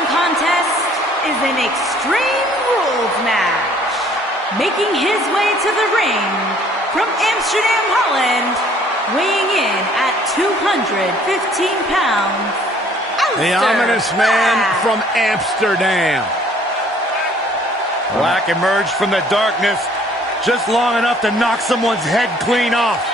following contest is an Extreme Rules match. Making his way to the ring from Amsterdam, Holland, weighing in at 215 pounds, the ominous man from Amsterdam. Black emerged from the darkness just long enough to knock someone's head clean off.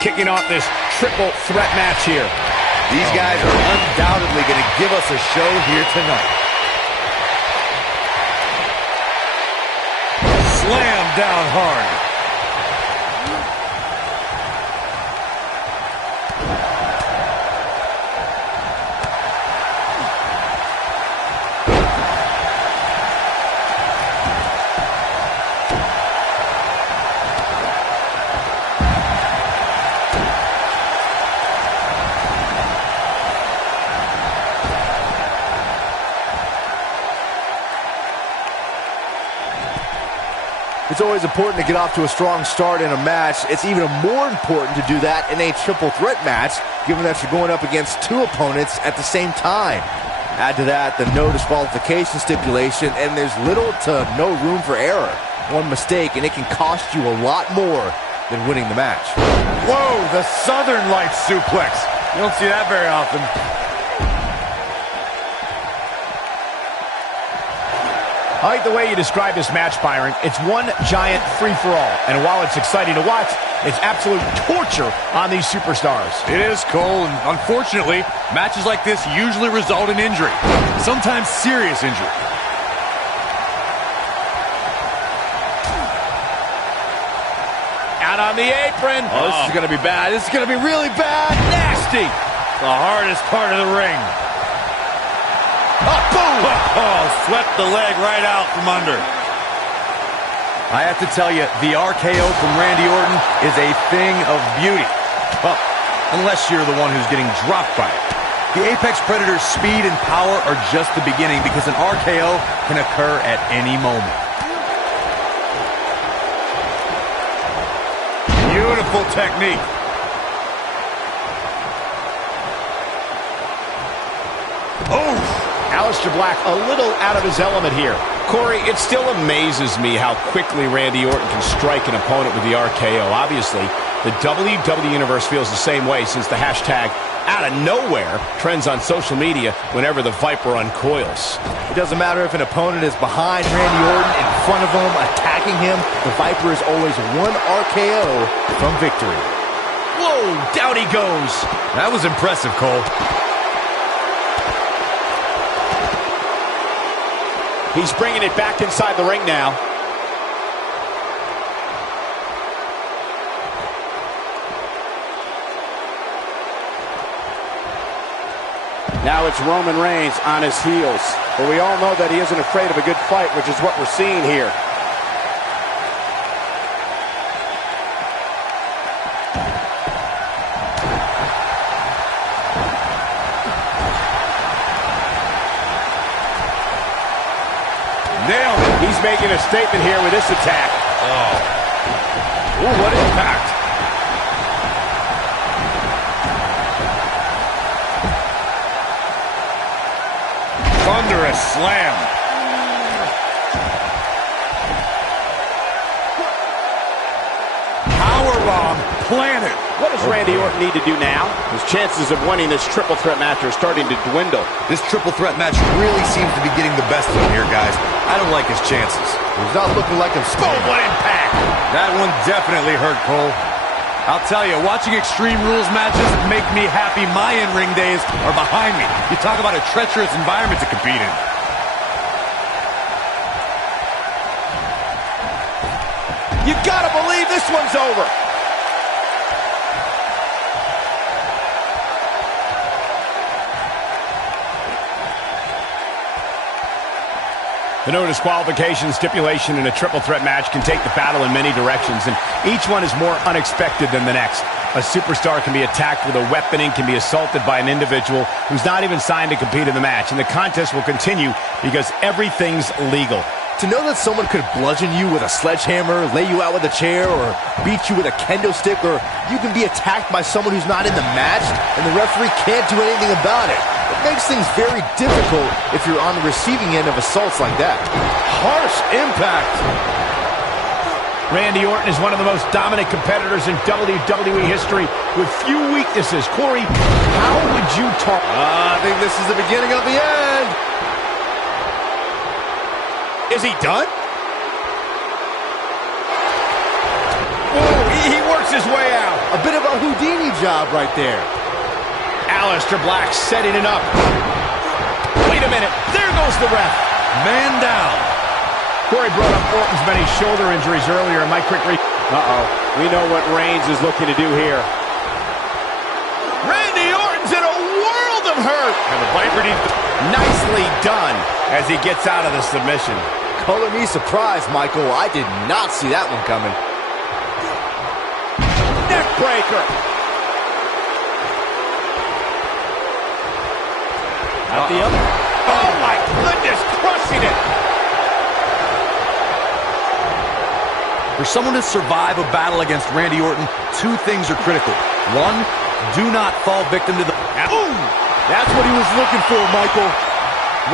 Kicking off this triple threat match here. These guys are undoubtedly going to give us a show here tonight. Slam down hard. It's always important to get off to a strong start in a match. It's even more important to do that in a triple threat match, given that you're going up against two opponents at the same time. Add to that the no disqualification stipulation, and there's little to no room for error. One mistake, and it can cost you a lot more than winning the match. Whoa, the Southern Lights suplex. You don't see that very often. I like the way you describe this match, Byron. It's one giant free-for-all. And while it's exciting to watch, it's absolute torture on these superstars. It is, Cole, and unfortunately, matches like this usually result in injury. Sometimes serious injury. Out on the apron. Oh, this is going to be bad. This is going to be really bad. Nasty. The hardest part of the ring. Oh, boom! Oh, swept the leg right out from under. I have to tell you, the RKO from Randy Orton is a thing of beauty. Well, unless you're the one who's getting dropped by it. The Apex Predator's speed and power are just the beginning because an RKO can occur at any moment. Beautiful technique. Oh! Aleister Black a little out of his element here. Corey, it still amazes me how quickly Randy Orton can strike an opponent with the RKO. Obviously, the WWE Universe feels the same way since the hashtag out of nowhere trends on social media whenever the Viper uncoils. It doesn't matter if an opponent is behind Randy Orton, in front of him, attacking him. The Viper is always one RKO from victory. Whoa, down he goes. That was impressive, Cole. He's bringing it back inside the ring now. Now it's Roman Reigns on his heels. But we all know that he isn't afraid of a good fight, which is what we're seeing here. Nailed it. He's making a statement here with this attack. Oh. Ooh, what impact. Thunderous slam. Powerbomb planted. What does Randy Orton need to do now? His chances of winning this triple threat match are starting to dwindle. This triple threat match really seems to be getting the best of him here, guys. I don't like his chances. He's not looking like him. Oh, what impact! That one definitely hurt, Cole. I'll tell you, watching Extreme Rules matches make me happy my in-ring days are behind me. You talk about a treacherous environment to compete in. You gotta believe this one's over. The no disqualification stipulation in a triple threat match can take the battle in many directions, and each one is more unexpected than the next. A superstar can be attacked with a weapon and can be assaulted by an individual who's not even signed to compete in the match, and the contest will continue because everything's legal. To know that someone could bludgeon you with a sledgehammer, lay you out with a chair, or beat you with a kendo stick, or you can be attacked by someone who's not in the match, and the referee can't do anything about it. It makes things very difficult if you're on the receiving end of assaults like that. Harsh impact. Randy Orton is one of the most dominant competitors in WWE history with few weaknesses. Corey, how would you talk? I think this is the beginning of the end. Is he done? Whoa, he works his way out. A bit of a Houdini job right there. Aleister Black setting it up. Wait a minute. There goes the ref. Man down. Corey brought up Orton's many shoulder injuries earlier. My quick We know what Reigns is looking to do here. Randy Orton's in a world of hurt. And the Viper needs to... Nicely done as he gets out of the submission. Color me surprised, Michael. I did not see that one coming. Neck breaker. At the other. Oh my goodness, crushing it. For someone to survive a battle against Randy Orton, two things are critical. One, do not fall victim to the... Ooh. That's what he was looking for, Michael.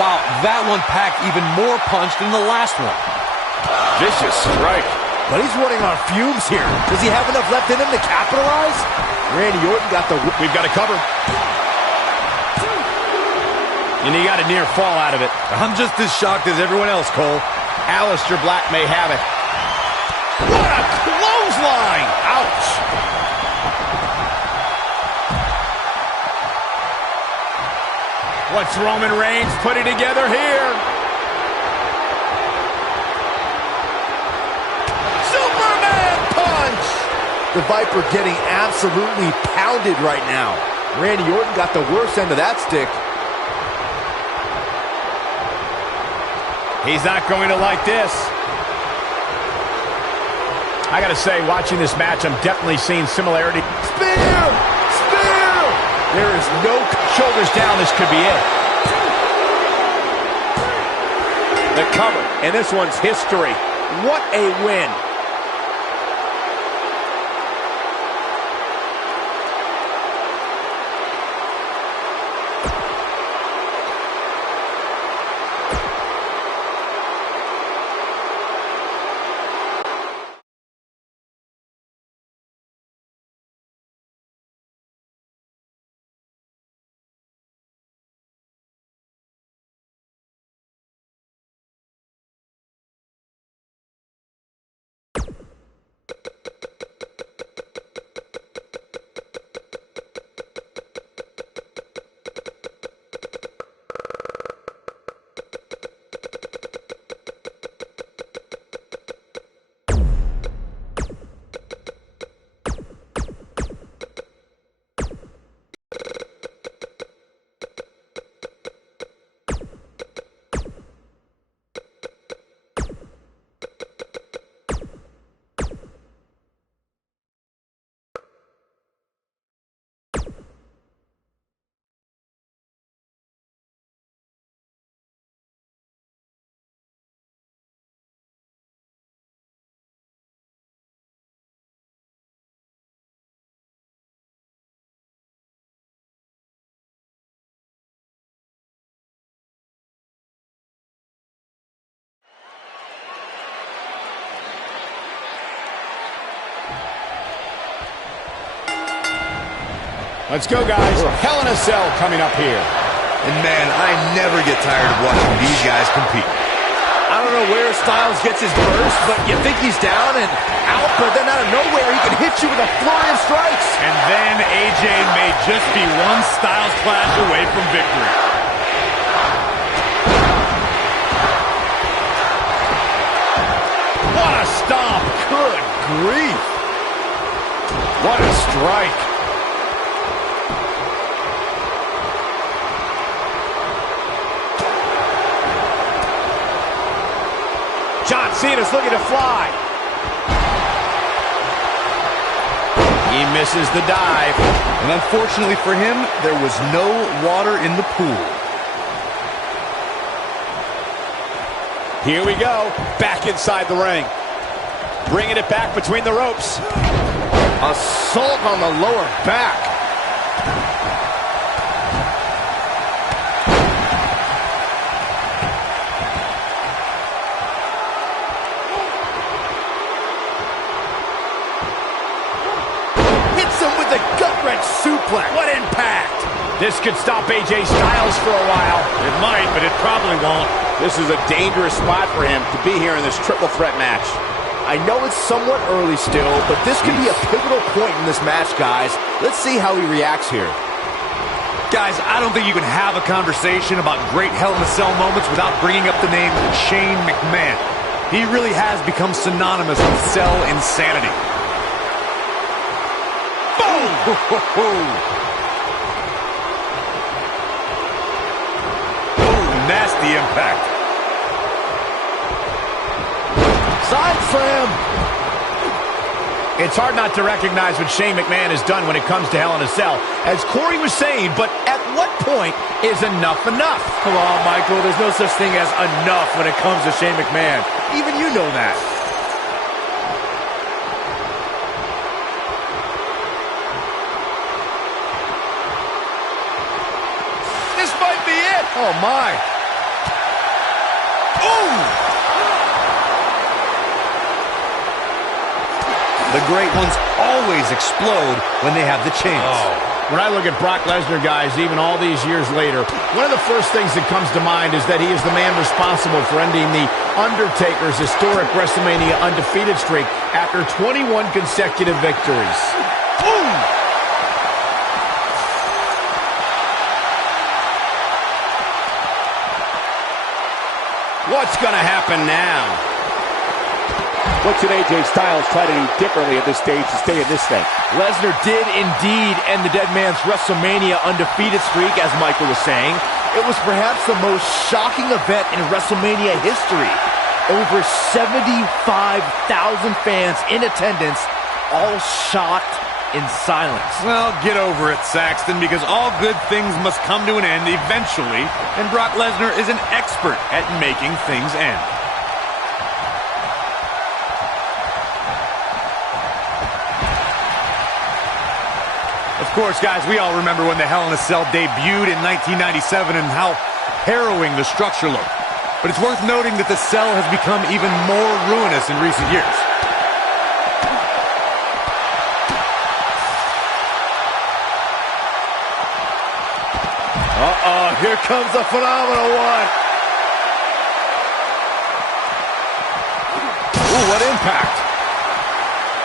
Wow, that one packed even more punch than the last one. Vicious strike. But he's running on fumes here. Does he have enough left in him to capitalize? Randy Orton got the... We've got a cover. And he got a near fall out of it. I'm just as shocked as everyone else, Cole. Aleister Black may have it. What a clothesline! Ouch! What's Roman Reigns putting together here? Superman punch! The Viper getting absolutely pounded right now. Randy Orton got the worst end of that stick. He's not going to like this. I gotta say, watching this match, I'm definitely seeing similarity. Spear! Spear! There is no shoulders down. This could be it. The cover, and this one's history. What a win. Let's go, guys. Hell in a Cell coming up here. And man, I never get tired of watching these guys compete. I don't know where Styles gets his burst, but you think he's down and out, but then out of nowhere, he can hit you with a flurry of strikes. And then AJ may just be one Styles clash away from victory. What a stomp. Good grief. What a strike. John Cena's looking to fly. He misses the dive. And unfortunately for him, there was no water in the pool. Here we go. Back inside the ring. Bringing it back between the ropes. Assault on the lower back. Hits him with the gut-wrench suplex. What impact! This could stop AJ Styles for a while. It might, but it probably won't. This is a dangerous spot for him to be here in this triple threat match. I know it's somewhat early still, but this could be a pivotal point in this match, guys. Let's see how he reacts here. Guys, I don't think you can have a conversation about great Hell in a Cell moments without bringing up the name Shane McMahon. He really has become synonymous with cell insanity. Boom! Nasty impact. Side slam. It's hard not to recognize what Shane McMahon has done when it comes to Hell in a Cell, as Corey was saying, but at what point is enough enough? Come on, Michael. There's no such thing as enough when it comes to Shane McMahon. Even you know that. This might be it. Oh, my. Ooh! The great ones always explode when they have the chance. When I look at Brock Lesnar, guys, even all these years later, one of the first things that comes to mind is that he is the man responsible for ending the Undertaker's historic WrestleMania undefeated streak after 21 consecutive victories. Boom! What's going to happen now? What should AJ Styles try to do differently at this stage to stay in this thing? Lesnar did indeed end the Dead Man's WrestleMania undefeated streak, as Michael was saying. It was perhaps the most shocking event in WrestleMania history. Over 75,000 fans in attendance, all shocked in silence. Well, get over it, Saxton, because all good things must come to an end eventually, and Brock Lesnar is an expert at making things end. Of course, guys, we all remember when the Hell in a Cell debuted in 1997 and how harrowing the structure looked. But it's worth noting that the cell has become even more ruinous in recent years. Here comes the phenomenal one. Ooh, what impact.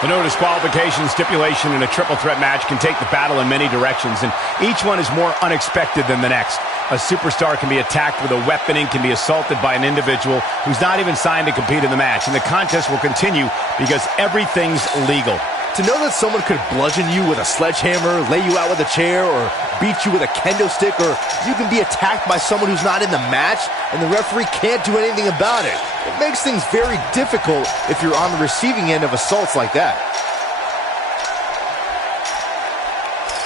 The no disqualification stipulation in a triple threat match can take the battle in many directions, and each one is more unexpected than the next. A superstar can be attacked with a weapon and can be assaulted by an individual who's not even signed to compete in the match, and the contest will continue because everything's legal. To know that someone could bludgeon you with a sledgehammer, lay you out with a chair, or beat you with a kendo stick, or you can be attacked by someone who's not in the match, and the referee can't do anything about it. It makes things very difficult if you're on the receiving end of assaults like that.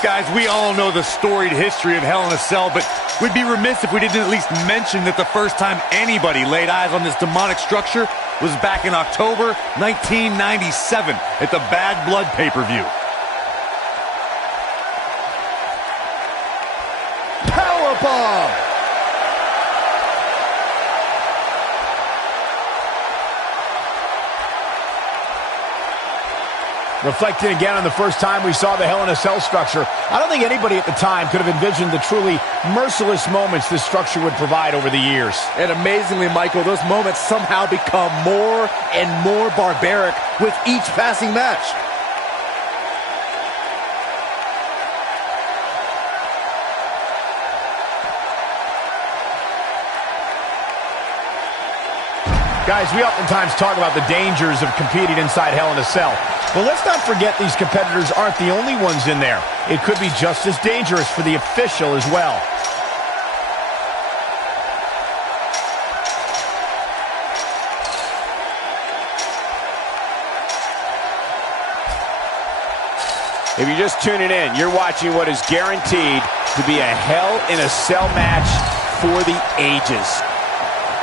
Guys, we all know the storied history of Hell in a Cell, but we'd be remiss if we didn't at least mention that the first time anybody laid eyes on this demonic structure was back in October 1997 at the Bad Blood pay-per-view. Powerbomb! Reflecting again on the first time we saw the Hell in a Cell structure, I don't think anybody at the time could have envisioned the truly merciless moments this structure would provide over the years. And amazingly, Michael, those moments somehow become more and more barbaric with each passing match. Guys, we oftentimes talk about the dangers of competing inside Hell in a Cell. Well, let's not forget these competitors aren't the only ones in there. It could be just as dangerous for the official as well. If you're just tuning in, you're watching what is guaranteed to be a Hell in a Cell match for the ages.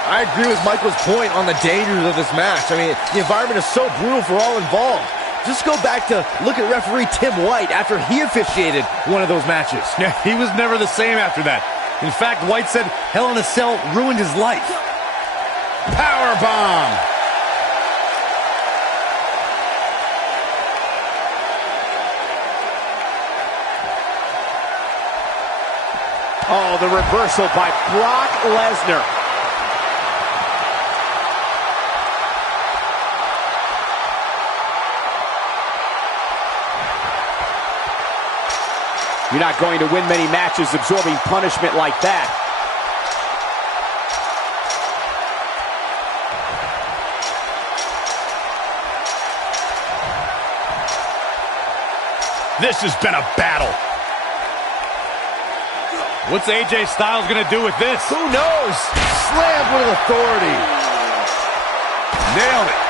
I agree with Michael's point on the dangers of this match. I mean, the environment is so brutal for all involved. Just go back to look at referee Tim White after he officiated one of those matches. Yeah, he was never the same after that. In fact, White said Hell in a Cell ruined his life. Power bomb. Oh, the reversal by Brock Lesnar. You're not going to win many matches absorbing punishment like that. This has been a battle. What's AJ Styles gonna do with this? Who knows? Slammed with authority. Nailed it.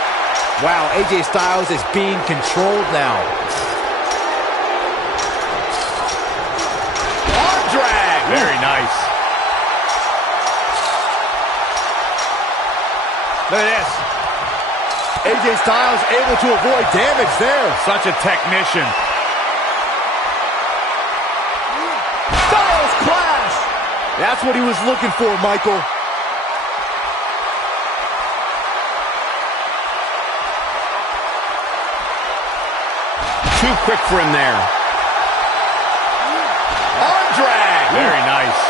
Wow, AJ Styles is being controlled now. Arm drag. Very nice. Look at this. AJ Styles able to avoid damage there. Such a technician. Styles clash. That's what he was looking for, Michael. Too quick for him there. Arm drag. Very nice.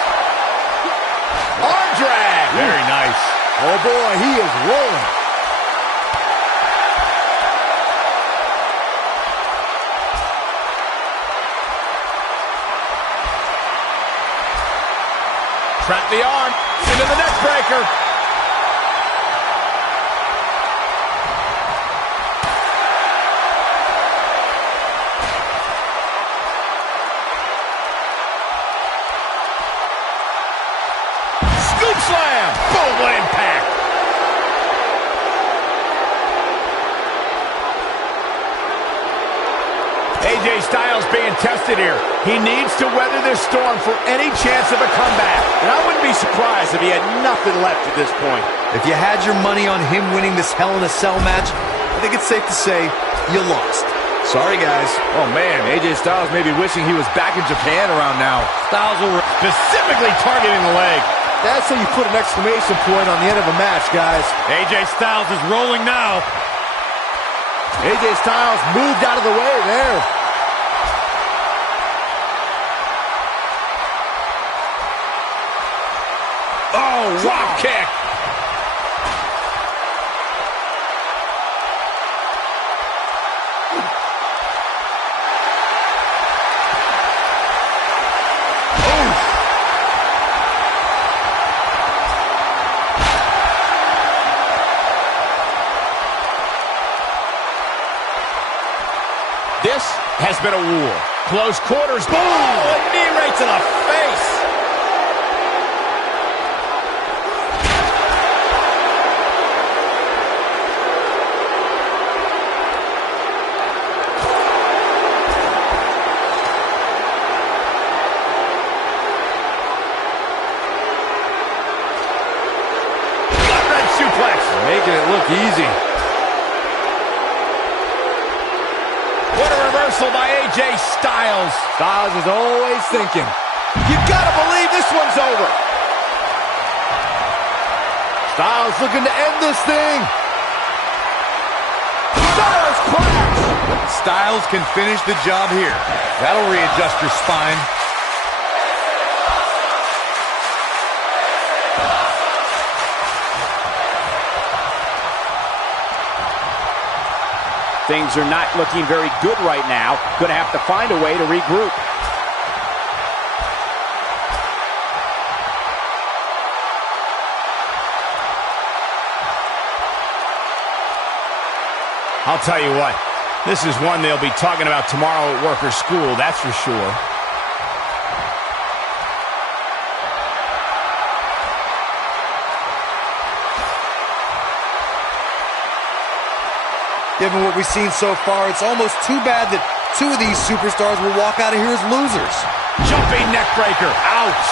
Arm drag. Very nice. Oh boy, he is rolling. Trap the arm into the neck breaker. Scoop slam. Boom, what impact. AJ Styles being tested here. He needs to weather this storm for any chance of a comeback. And I wouldn't be surprised if he had nothing left at this point. If you had your money on him winning this Hell in a Cell match, I think it's safe to say you lost. Sorry, guys. Oh man, AJ Styles may be wishing he was back in Japan around now. Styles will Specifically targeting the leg. That's how you put an exclamation point on the end of a match, guys. AJ Styles is rolling now. AJ Styles moved out of the way there. Oh, wow. Kick. This has been a war. Close quarters. Boom! A knee right to the face. Gut-wrench suplex. Making it look easy. What a reversal by AJ Styles. Styles is always thinking. You gotta believe this one's over. Styles looking to end this thing. Styles crash. Styles can finish the job here. That'll readjust your spine. Things are not looking very good right now. Going to have to find a way to regroup. I'll tell you what, this is one they'll be talking about tomorrow at work or school, that's for sure. Given what we've seen so far, it's almost too bad that Two of these superstars will walk out of here as losers. Jumping neck breaker. Ouch.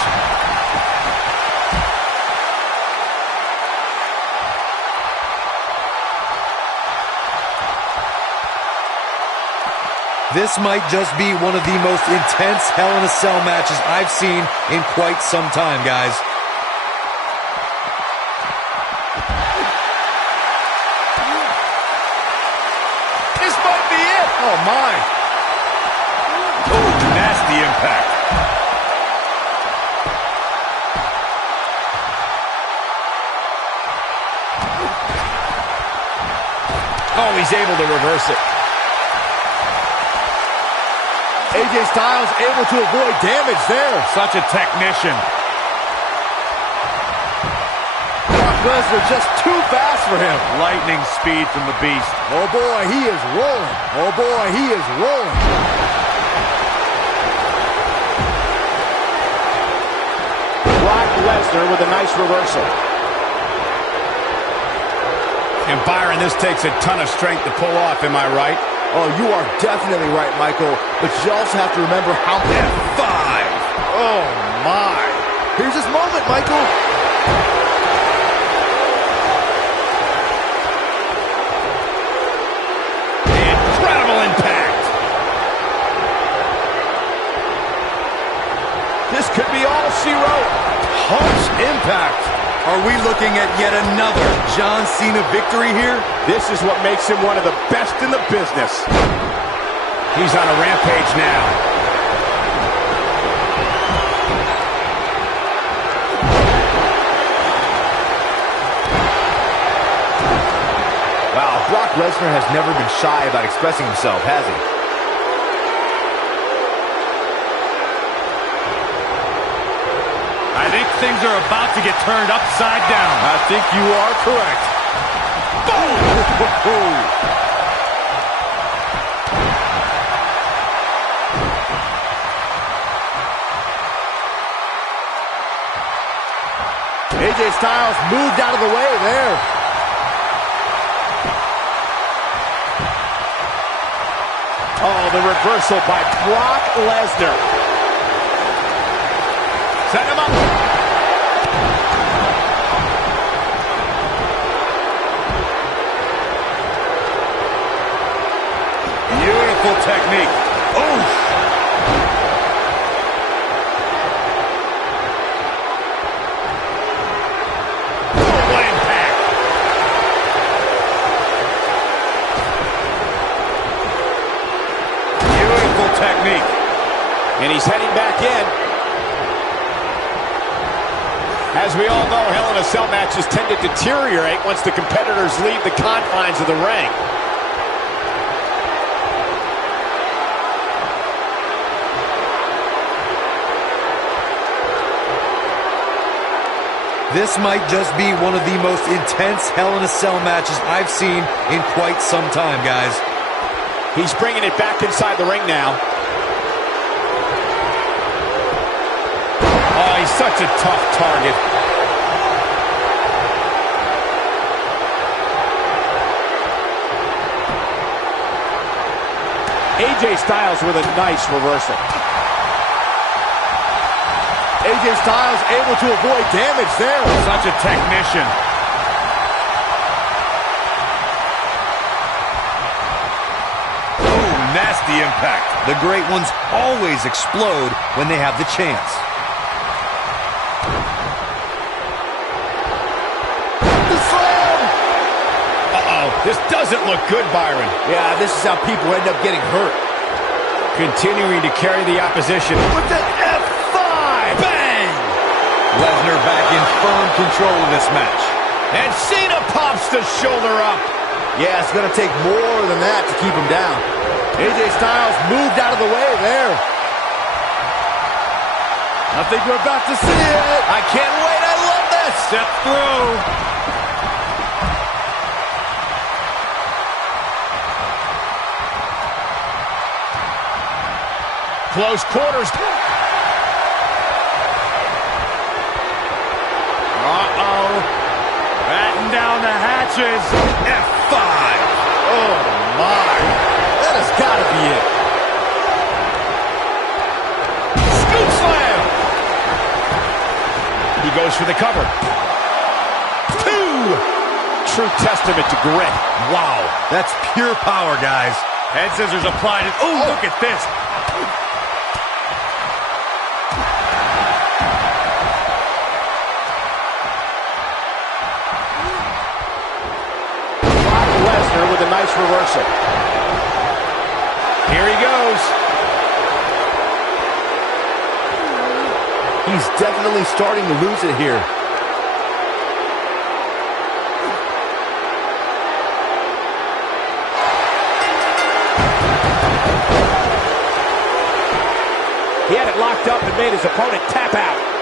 This might just be one of the most intense Hell in a Cell matches I've seen in quite some time, guys. This might be it. Oh, my. Oh, nasty impact. Oh, he's able to reverse it. AJ Styles able to avoid damage there. Such a technician. Brock Lesnar just too fast for him. Lightning speed from the Beast. Oh boy, he is rolling. Oh boy, he is rolling. Brock Lesnar with a nice reversal. And Byron, this takes a ton of strength to pull off, am I right? Oh, you are definitely right, Michael. But you also have to remember how... F5! Oh, my. Here's his moment, Michael. Incredible impact. This could be all she wrote. Punch impact. Are we looking at yet another John Cena victory here? This is what makes him one of the best in the business. He's on a rampage now. Wow, Brock Lesnar has never been shy about expressing himself, has he? I think things are about to get turned upside down. I think you are correct. Boom! AJ Styles moved out of the way there. Oh, the reversal by Brock Lesnar. Set him up. Beautiful technique. Oof. What impact. Beautiful technique. And he's heading back in. As we all know, Hell in a Cell matches tend to deteriorate once the competitors leave the confines of the ring. This might just be one of the most intense Hell in a Cell matches I've seen in quite some time, guys. He's bringing it back inside the ring now. Oh, he's such a tough target. AJ Styles with a nice reversal. AJ Styles able to avoid damage there. Such a technician. Oh, nasty impact. The great ones always explode when they have the chance. The slam! Uh-oh, this doesn't look good, Byron. Yeah, this is how people end up getting hurt. Continuing to carry the opposition. With the F5! Bang! Lesnar back in firm control of this match. And Cena pops the shoulder up. Yeah, it's going to take more than that to keep him down. AJ Styles moved out of the way there. I think we're about to see it. I can't wait. I love this. Step through. Close quarters. Uh-oh. Batten down the hatches. F5. Oh, my. That has got to be it. for the cover. 2! True testament to grit. Wow, that's pure power, guys. Head scissors applied. Oh, look at this. Lesnar with a nice reversal. Here he goes. He's definitely starting to lose it here. He had it locked up and made his opponent tap out.